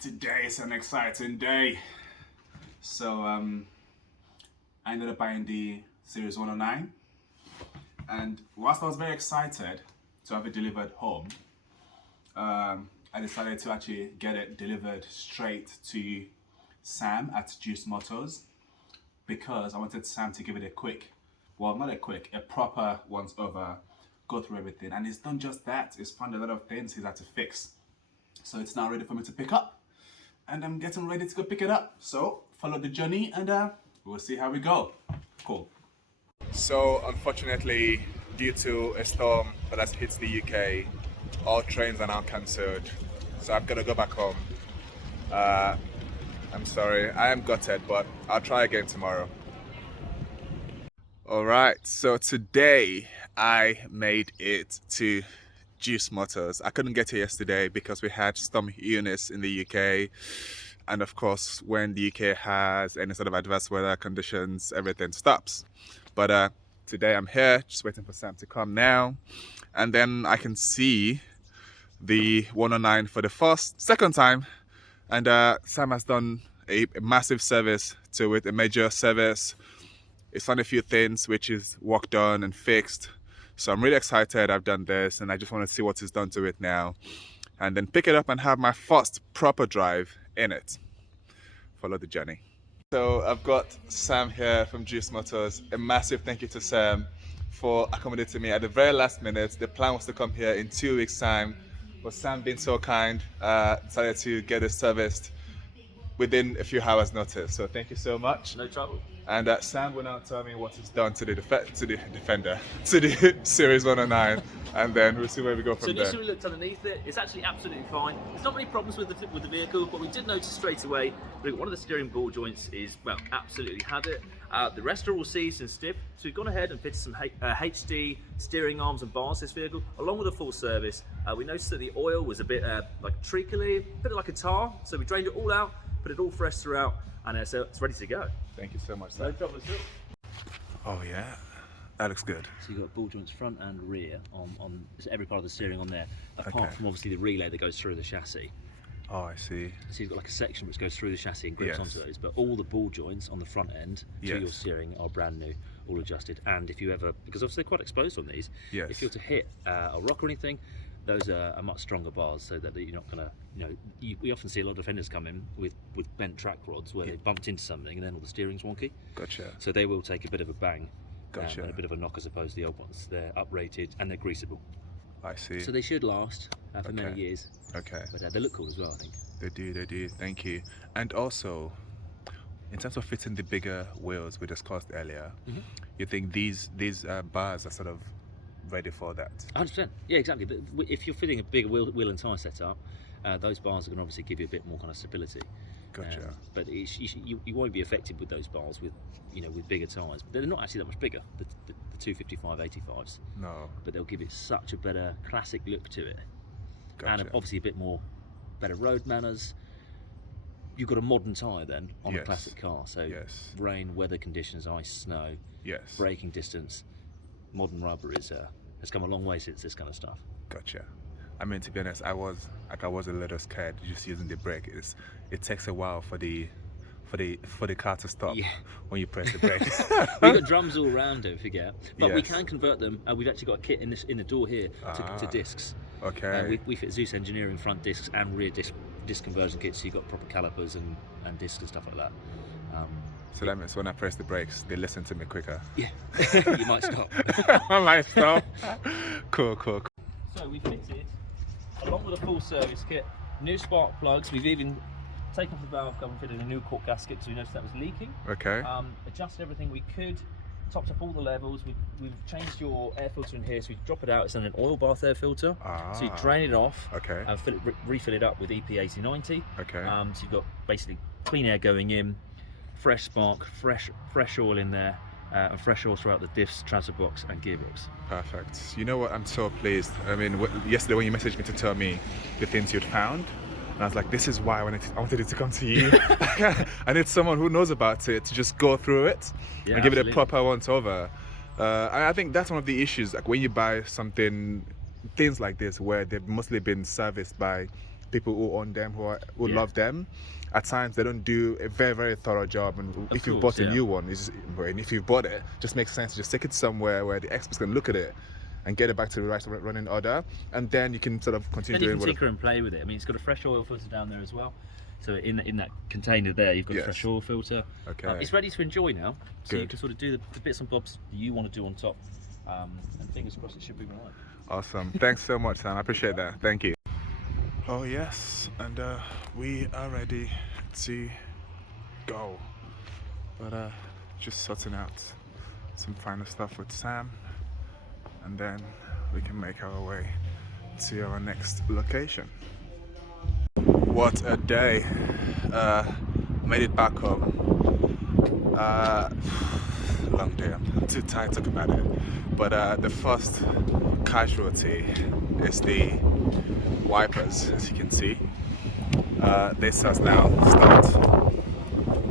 Today is an exciting day. So I ended up buying the Series 109, and whilst I was very excited to have it delivered home, I decided to actually get it delivered straight to Sam at Juice Motors because I wanted Sam to give it a quick, well, not a quick, a proper once over, go through everything. And he's done just that. He's found a lot of things he's had to fix. So it's now ready for me to pick up. And I'm getting ready to go pick it up. So follow the journey and we'll see how we go. Cool. So unfortunately, due to a storm that has hit the UK, all trains are now cancelled. So I'm gonna go back home. I'm sorry, I am gutted, but I'll try again tomorrow. All right, so today I made it to Juice Motors. I couldn't get here yesterday because we had Storm Eunice in the UK, and of course when the UK has any sort of adverse weather conditions, everything stops. But today I'm here just waiting for Sam to come now, and then I can see the 109 for the second time, and Sam has done a massive service to it, a major service. It's found a few things which is work done and fixed. So I'm really excited I've done this, and I just want to see what is done to it now and then pick it up and have my first proper drive in it. Follow the journey. So I've got Sam here from Juice Motors. A massive thank you to Sam for accommodating me at the very last minute. The plan was to come here in 2 weeks time, but Sam being so kind decided to get it serviced within a few hours notice. So thank you so much. No trouble. And Sam will now tell me what is done to the Defender, to the Series 109, and then we'll see where we go from there. So initially we looked underneath it. It's actually absolutely fine. There's not many problems with the vehicle, but we did notice straight away that one of the steering ball joints is, well, absolutely had it. The rest are all seized and stiff, so we've gone ahead and fitted some HD steering arms and bars to this vehicle, along with a full service. We noticed that the oil was a bit like treacly, a bit like a tar, so we drained it all out, put it all fresh throughout, and so it's ready to go. Thank you so much, No sir. trouble at all. Oh yeah, that looks good. So you've got ball joints front and rear on every part of the steering on there, apart Okay. from obviously the relay that goes through the chassis. Oh, I see. So you've got like a section which goes through the chassis and grips Yes. onto those, but all the ball joints on the front end to your Yes. steering are brand new, all adjusted. And if you ever, because obviously they're quite exposed on these, Yes. if you're to hit a rock or anything, those are much stronger bars, so that you're not gonna, we often see a lot of defenders come in with bent track rods where they've bumped into something and then all the steering's wonky. Gotcha. So they will take a bit of a bang, Gotcha. and a bit of a knock as opposed to the old ones. They're uprated and they're greasable, I see. so they should last for many Okay. years. Okay. But they look cool as well, I think. They do. Thank you. And also, in terms of fitting the bigger wheels we discussed earlier, Mhm. you think these bars are sort of ready for that? 100%. Yeah, exactly. If you're fitting a bigger wheel and tyre setup, those bars are going to obviously give you a bit more kind of stability. Gotcha. But you won't be affected with those bars with bigger tyres. But they're not actually that much bigger, the 255 85s. No. But they'll give it such a better classic look to it, Gotcha. and obviously a bit more better road manners. You've got a modern tyre then on a Yes. classic car, so Yes. rain, weather conditions, ice, snow, Yes. braking distance, modern rubber has come a long way since this kind of stuff. Gotcha. I mean, to be honest, I was a little scared just using the brake. It takes a while for the car to stop Yeah. when you press the brake. We've got drums all around, don't forget. But we Yes. can convert them. We've actually got a kit in the door here to discs. Okay. We fit Zeus Engineering front discs and rear disc conversion kits, so you've got proper calipers and discs and stuff like that. So that means when I press the brakes, they listen to me quicker. Yeah, you might stop. I might stop. Cool. So we fitted, along with a full service kit, new spark plugs. We've even taken off the valve cover and fitted a new cork gasket because we noticed that was leaking. Okay. Adjusted everything we could, topped up all the levels. We've changed your air filter in here, so we drop it out. It's in an oil bath air filter. So you drain it off Okay. and refill it up with EP 8090. Okay. So you've got basically clean air going in, fresh spark, fresh oil in there, and fresh oil throughout the diffs, transfer box and gearbox. Perfect. You know what? I'm so pleased. I mean, yesterday when you messaged me to tell me the things you'd found, and I was like, this is why I wanted it to come to you. I need someone who knows about it to just go through it and give it a proper once over. I think that's one of the issues. Like when you buy things like this, where they've mostly been serviced by people who own them, who Yeah. love them, at times they don't do a very, very thorough job. And Of if you've course, bought a yeah. new one, and if you've bought it, just makes sense to just take it somewhere where the experts can look at it and get it back to the right running order, and then you can sort of continue Then you doing can what. tinker and play with it. I mean, it's got a fresh oil filter down there as well. So in that container there, you've got Yes. a fresh oil filter. Okay. It's ready to enjoy now. So you Good. can sort of do the bits and bobs that you want to do on top. And fingers crossed it should be right. Awesome. Thanks so much, Sam. I appreciate that. Thank you. Oh yes, and we are ready to go. But just sorting out some final stuff with Sam, and then we can make our way to our next location. What a day. Made it back home. Long day. I'm too tired to talk about it. But the first casualty is the wipers, as you can see. This has now stopped.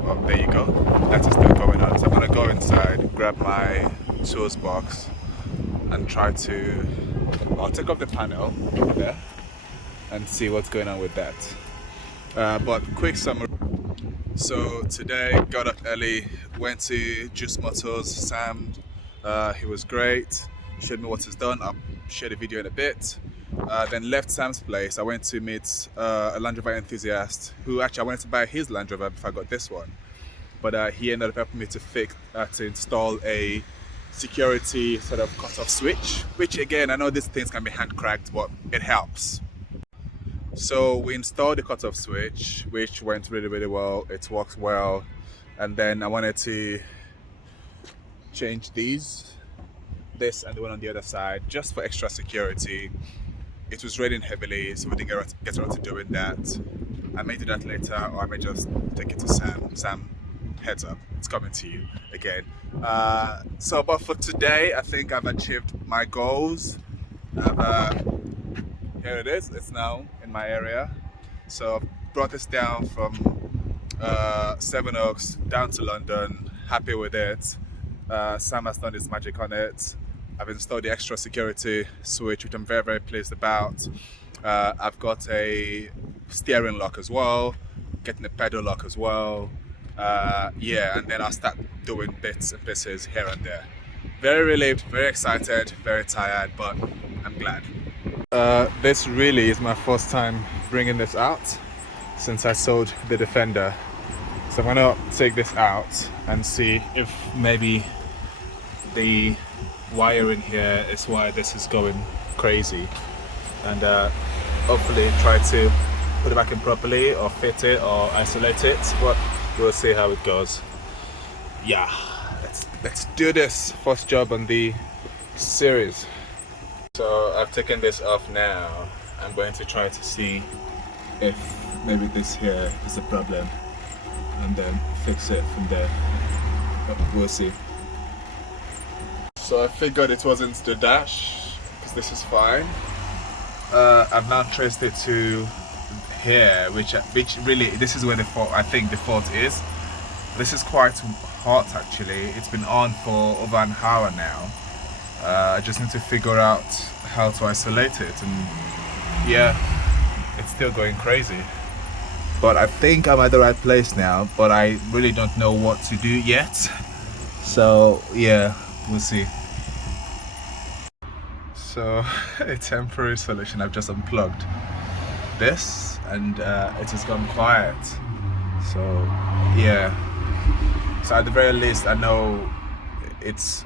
Well, there you go. That is still going on. So I'm gonna go inside, grab my tools box, and try to. I'll take off the panel there and see what's going on with that. But quick summary. So today, got up early, went to Juice Motors. Sam, he was great. Showed me what he's done. I'll share the video in a bit. Then left Sam's place. I went to meet a Land Rover enthusiast who actually I wanted to buy his Land Rover before I got this one. But he ended up helping me to install a security sort of cut-off switch, which again, I know these things can be hand cracked, but it helps. So we installed the cut-off switch, which went really, really well. It works well. And then I wanted to change this and the one on the other side, just for extra security. It was raining heavily, so we didn't get around to doing that. I may do that later, or I may just take it to Sam. Sam, heads up, it's coming to you again. But for today, I think I've achieved my goals. Here it is. It's now in my area. So I've brought this down from Seven Oaks down to London. Happy with it. Sam has done his magic on it. I've installed the extra security switch, which I'm very, very pleased about. I've got a steering lock as well, getting a pedal lock as well. And then I'll start doing bits and pieces here and there. Very relieved, very excited, very tired, but I'm glad. This really is my first time bringing this out since I sold the Defender. So I'm gonna take this out and see if maybe the wiring here is why this is going crazy, and hopefully try to put it back in properly or fit it or isolate it, but we'll see how it goes. Yeah, let's do this. First job on the series. So I've taken this off now. I'm going to try to see if maybe this here is a problem and then fix it from there. But we'll see. So I figured it wasn't the dash, because this is fine. I've now traced it to here, which really, this is where I think the fault is. This is quite hot actually. It's been on for over an hour now. I just need to figure out how to isolate it, and yeah, it's still going crazy. But I think I'm at the right place now, but I really don't know what to do yet. So yeah, we'll see. So a temporary solution, I've just unplugged this and it has gone quiet. So yeah, so at the very least I know it's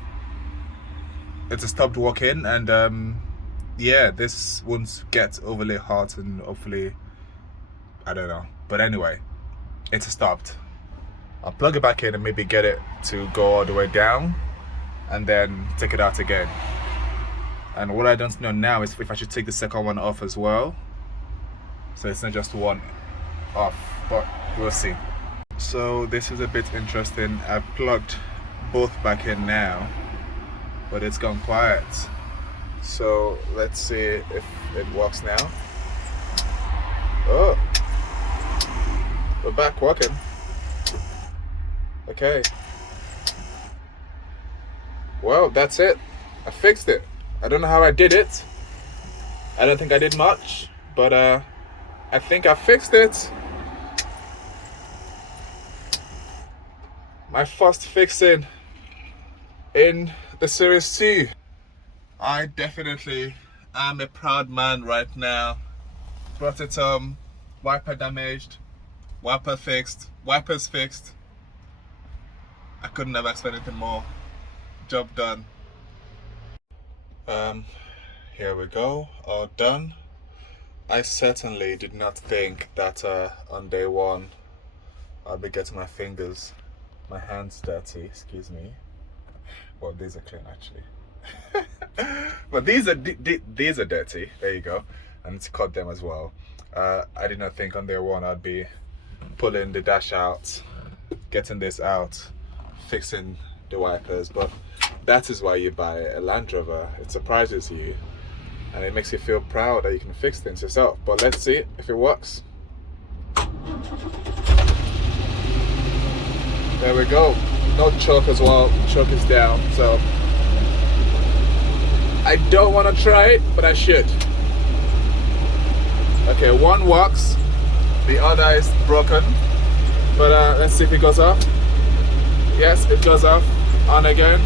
stopped working, and yeah, this won't get overly hot, and hopefully, I don't know, but anyway, it's stopped. I'll plug it back in and maybe get it to go all the way down and then take it out again. And what I don't know now is if I should take the second one off as well, so it's not just one off, but we'll see. So this is a bit interesting. I've plugged both back in now, but it's gone quiet. So let's see if it works now. Oh, we're back working. Okay. Well, that's it. I fixed it. I don't know how I did it. I don't think I did much, but I think I fixed it. My first fixing in the Series 2. I definitely am a proud man right now. Brought it home, wiper damaged, wipers fixed. I couldn't have asked for anything more. Job done. Here we go, all done. I certainly did not think that on day one I'll be getting my hands dirty, excuse me. Well, these are clean actually. But these are dirty. There you go. I need to cut them as well. I did not think on day one I'd be pulling the dash out, getting this out, fixing the wipers, but that is why you buy a Land Rover. It surprises you and it makes you feel proud that you can fix things yourself. But let's see if it works. There we go. No choke as well. Choke is down, so I don't want to try it, but I should. Okay, one works, the other is broken, but let's see if it goes off. Yes, it goes off. On again.